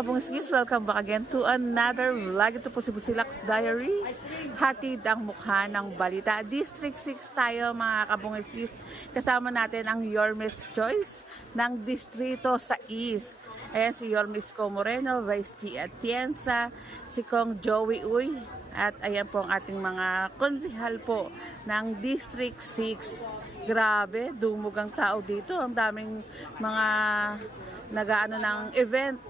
kabungis, welcome back again to another vlog. Ito po si Busilak's Diary. Hatid ang mukha ng balita. District 6 tayo mga kabungis. Kasama natin ang Yormes Choice ng Distrito sa East. Ayan si Yormes Co Moreno, Vice G. Atienza, si Kong Joey Uy. At ayan po ang ating mga konsihal po ng District 6. Grabe, dumog ang tao dito. Ang daming mga nagaano ng event.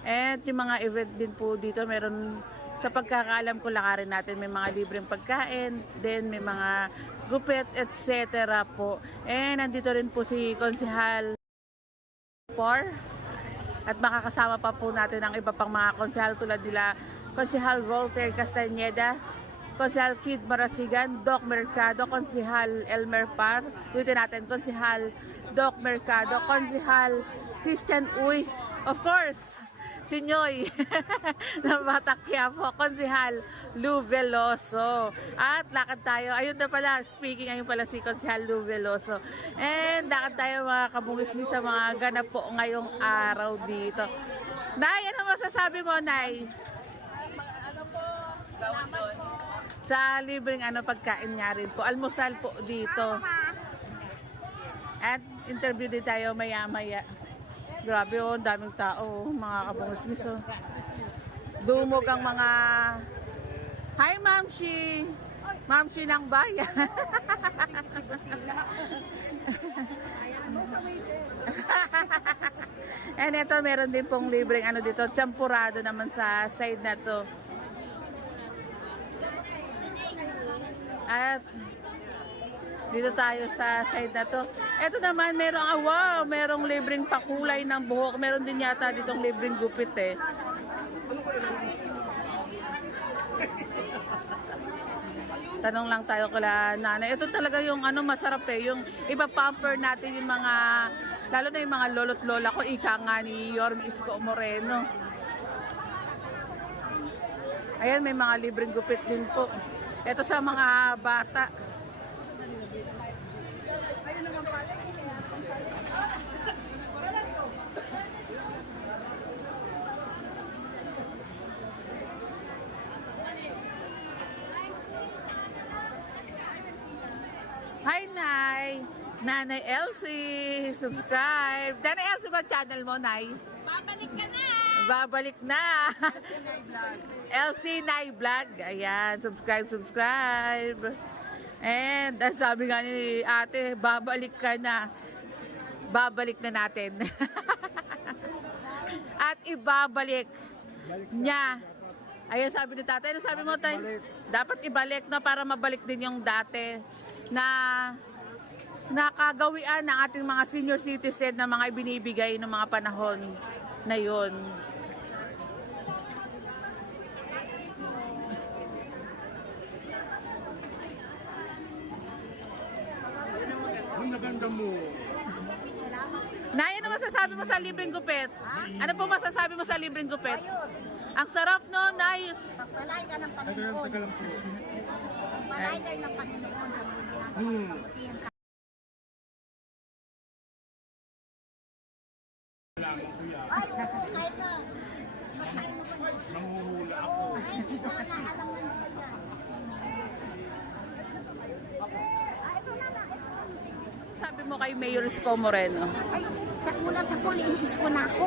And yung mga event din po dito, meron sa pagkakaalam ko lakarin natin, may mga libreng pagkain, then may mga gupit, etc. po. And nandito rin po si Konsihal Por. At makakasama pa po natin ang iba pang mga konsihal tulad nila Konsihal Voltaire Castañeda, Konsihal Kid Marasigan, Doc Mercado, Konsihal Elmer Par, ulitin natin, Konsihal Doc Mercado, Konsihal Christian Uy, of course, si Nyoy, ng Batang Quiapo, Konsihal Lou Veloso. At lakad tayo, ayun na pala, speaking, ayun pala si Konsihal Lou Veloso. And lakad tayo mga kabungisli sa mga ganap po ngayong araw dito. Nay, ano masasabi mo, Nay? Sa libreng pagkain nga rin po, almusal po dito. At interview din tayo maya-maya. Grabe oh, daming tao, mga kabungis. Oh. Dumog ang mga... Hi, Mamshi! Mamshi ng bayan. And ito, meron din pong libreng dito, champurado naman sa side na to. At dito tayo sa side na to. Ito naman, merong libreng pakulay ng buhok. Meron din yata ditong libreng gupit eh. Tanong lang tayo kala nanay. Ito talaga yung masarap eh. Yung ipa-pamper natin yung mga, lalo na yung mga lolo't lola ko, ika nga ni Yormes Co Moreno. Ayan, may mga libreng gupit din po. Ito sa mga bata. Hi, Nay! Nanay Elsie! Subscribe! Nanay Elsie ba channel mo, Nay? Babalik ka na! Babalik na! Elsie Nay Vlog. Ayan, subscribe. And ang sabi nga ni ate, babalik ka na. Babalik na natin. At ibabalik niya. Ayan sabi ni tatay. Ano sabi mo, tay? Dapat ibalik na para mabalik din yung dati na nakagawian ng ating mga senior citizen na mga ibinibigay ng mga panahon na yun. Ang naganda mo. Nay, ano masasabi mo sa libreng gupit? Ano po masasabi mo sa libreng gupit? Ang sarap no, Nay. Pagpalay ka ng Panginoon. Taga lang po. Pagpalay kayo ng Panginoon sa mga kabutihan sa ay, oo, kahit na Nanguhula ako. ay, hindi ko na alam ng Diyos na. Ay, ito na. Sabi mo kay Mayor Isko Moreno. Ay, mula sa police ko na ako.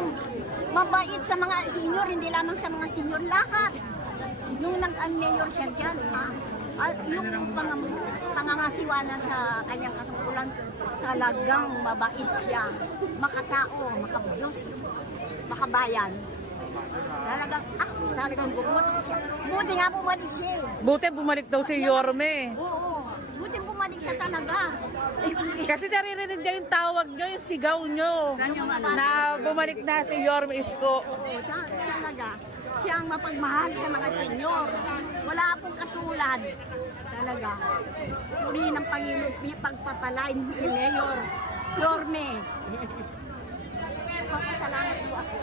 Mabait sa mga senior, hindi lamang sa mga senior, lahat. Nung nag-mayor siya dyan, yung pangangasiwanan sa kanyang katungkulan, talagang mabait siya. Makatao, makabdiyos, makabayan. Talagang bumutok siya. Buti nga bumalik siya. Buti bumalik daw si Yorme. Oo, buti bumalik siya talaga. Kasi naririnig niya yung tawag niyo, yung sigaw niyo. Na bumalik na si Yorme Isko. Oo, talaga. Siya ang mapagmahal sa mga senyor. Wala pong katulad. Talaga. Puri ng Panginoon, pagpapalain si Mayor Yorme. Salamat po ako.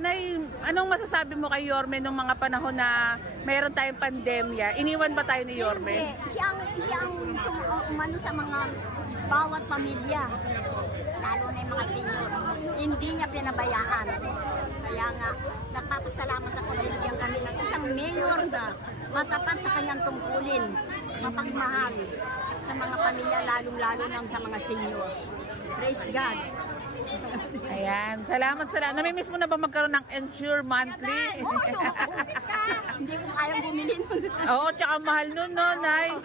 Nay, anong masasabi mo kay Yorme nung mga panahon na mayroon tayong pandemya? Iniwan ba tayo ni Yorme? Hindi. Siya ang umano sa mga bawat pamilya. Lalo na yung mga senior. hindi niya pinabayaan. Kaya nga, nagpapasalamat ako na binigyan kami ng isang mayor na matapat sa kanyang tungkulin, mapagmahal sa mga pamilya, lalong-lalo ng sa mga senior. Praise God. Ayan, salamat. Namimiss mo na ba magkaroon ng Ensure monthly? Hindi ko kayang bumili nun. Oo, tsaka mahal nun, no, Nay.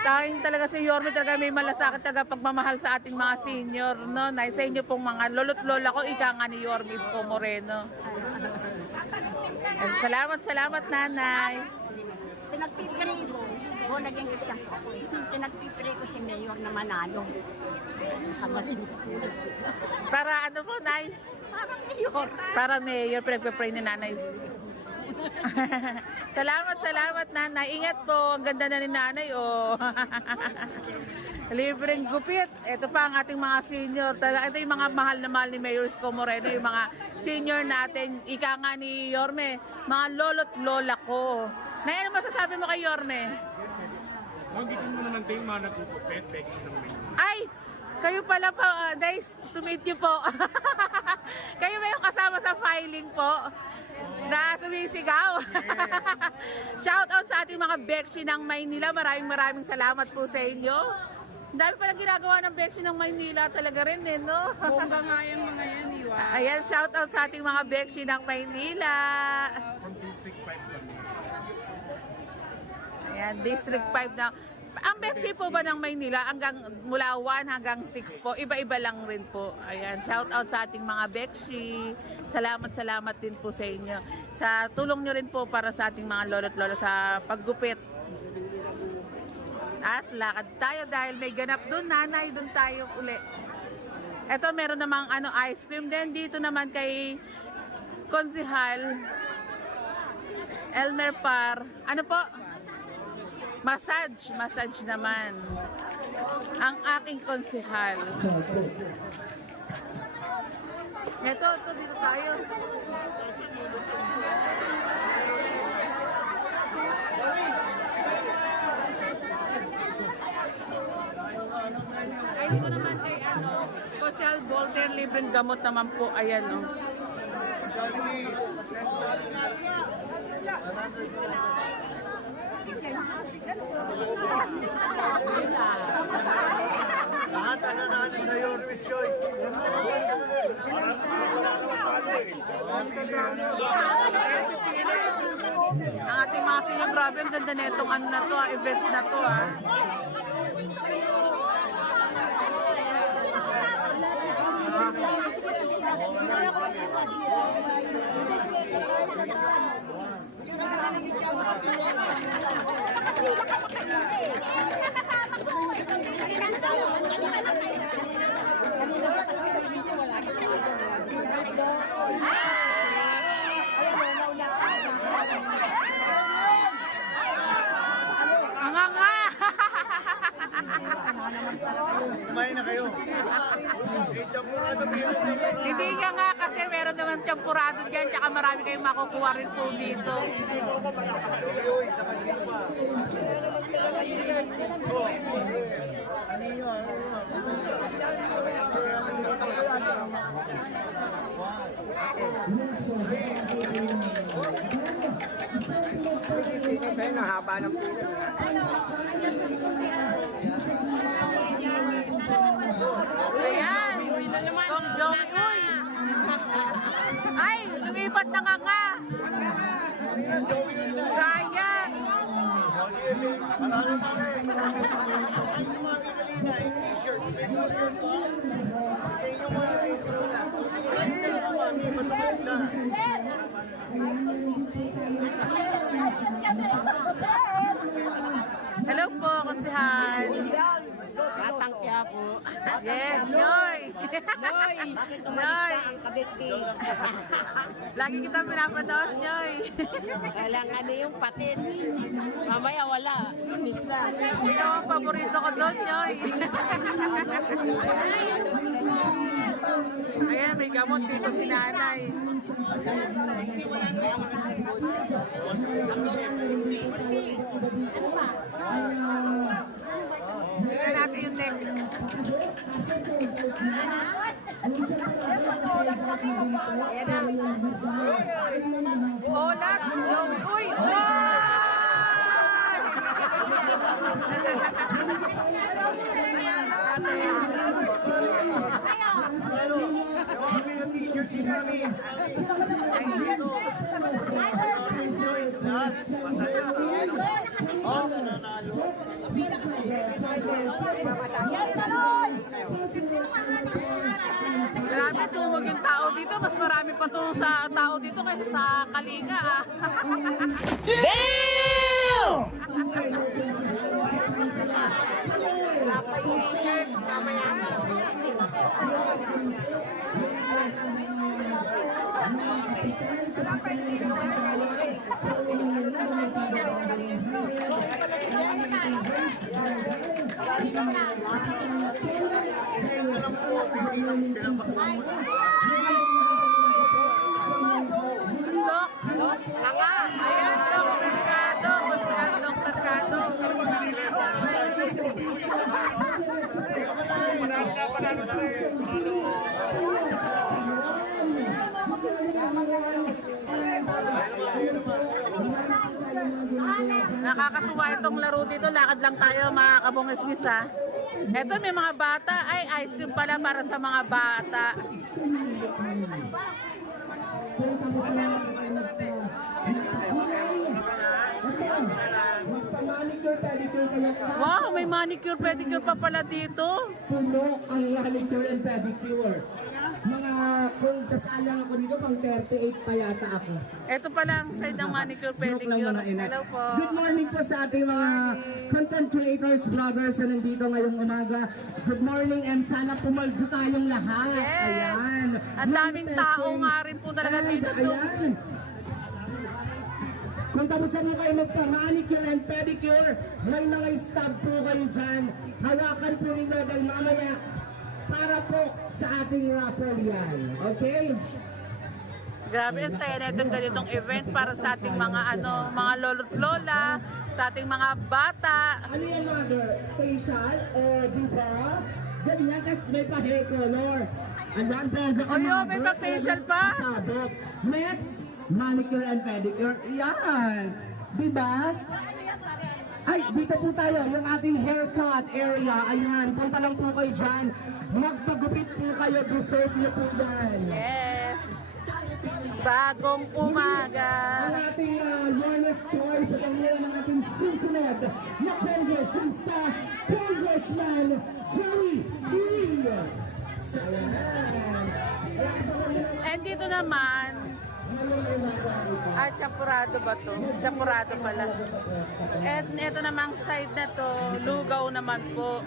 Tanging talaga si Yorme talaga may malasakit talaga pagmamahal sa ating mga senior, no, Nay. Sa inyo pong mga lolo't lola ko, ika nga ni Yorme Isko Moreno. And salamat, Nanay. Pinagpipray ko, naging Christian po ako. Pinagpipray ko si Mayor na manalo. Para ano po, Nay? Para Mayor. Para Mayor, pinagpipray ni Nanay. Salamat, Nanay. Ingat po. Ang ganda na ni Nanay, oh. Libreng gupit. Ito pa ang ating mga senior. Ito yung mga mahal na mahal ni Mayor Isko Moreno, yung mga senior natin. Ika nga ni Yorme, mga lolo't lola ko. Nay, ano masasabi mo kay Yorme? Magitin mo naman tayo yung mga nagpupupet, Bex ng may. Ay! Kayo pala po, nice to meet you po. Kayo ba yung kasama sa filing po? Na sumisigaw. Shout out sa ating mga Bekshi ng Maynila. Maraming salamat po sa inyo. Ang dami pala ginagawa ng Bekshi ng Maynila talaga rin eh, no? Bomba nga yung mga yan, iwa. Ayan, shout out sa ating mga Bekshi ng Maynila. From District 5 lang. Ayan, District 5 na. Ang Bekshi po ba ng Maynila mula 1 hanggang 6 po, iba-iba lang rin po. Ayan, shout out sa ating mga Bekshi. Salamat din po sa inyo. Sa tulong nyo rin po para sa ating mga lolo't lola sa paggupit. At lakad tayo dahil may ganap doon, Nanay, doon tayo uli. Eto, meron namang ice cream din dito naman kay Konsihal Elmer Par. Ano po? Massage naman. Ang aking konsehal. Ito, dito tayo. Ay, dito naman kay Konsehal Volter, libreng gamot naman po. Ayan, oh. Lahat ano natin sa your choice. Ang ating mga senior, grabe, ang ganda na itong event na to, ah. Kumain na kayo. Hindi ka nga kasi meron naman champurado dyan, tsaka marami kayong makukuha rin po dito. Kaya nahaba ng pila. Ayan, Kong Joey, uy! Ay, lumipat na nga! Kaya! Marami namin. Ang kumami kanina, yung t-shirt. May t-shirt ko. Kaya yung mga t-shirt na. Ay, yung kumami, matamis na. Hello po, Konsehal! Natangkya po. Yes, Noy! Noy! Noy! Kabiti. Lagi kita pinapanood, Noy! Kailangan na yung patin. Mamaya wala. Miss na. Ikaw ang paborito ko doon, Noy! Ayan, may gamot dito si Nanay. Tingnan natin yung next. Olat, yung uy, Ano? Kami ng t-shirt si Mami. Dito. Miss Joyce lahat. Masaya. Oh, nanalo. Grabe, tumog yung tao dito. Mas marami pa to sa tao dito kaysa sa Kalinga ah. Dok, nga. Ayan, Dok Mercado. Dok Mercado. Nakakatuwa itong laro dito. Lakad lang tayo mga kabungismis ha. Eto may mga bata. Ay, ice cream pala para sa mga bata. Wow, may manicure, pedicure pa pala dito. Puno ang manicure and pedicure. Mga kung kasalang ako dito, pang 38 pa yata ako. Ito pala ang side ng manicure, Joke lang pedicure. mga ina. Hello po. Good morning po sa ating mga content creators, vloggers na nandito ngayong umaga. Good morning and sana pumaldo tayong lahat. Yes. Ayan. Ang daming tao nga rin po talaga And dito. Ayan. Kung tapusan mo kayo magpa-manicure and pedicure, may mga stab po kayo dyan. Hawakan po ninyo dahil mamaya para po sa ating raffle yan. Okay? Grabe, ang saya na itong ganitong event para sa ating mga mga lolo't lola, sa ating mga bata. Ano yan, mother? Facial? O di ba? Ganyan, kasi may pa-hair color. Ayan, bago ka, Ayo, mother. may pa-facial pa? Sabot. Next, manicure and pedicure. Yan. Di ba? Ay, dito po tayo, yung ating haircut area. Ayan, punta lang po kayo dyan. Magpagupit po kayo, deserve niyo po yan. Yes. Bagong umaga. Ang ating Lawrence Choice at ang nila ng ating susunod na Congressista, Congressman Joey Diaz. Ayan. And dito naman, Chapurado ba to? Chapurado pala. At ito namang side na to, lugaw naman po.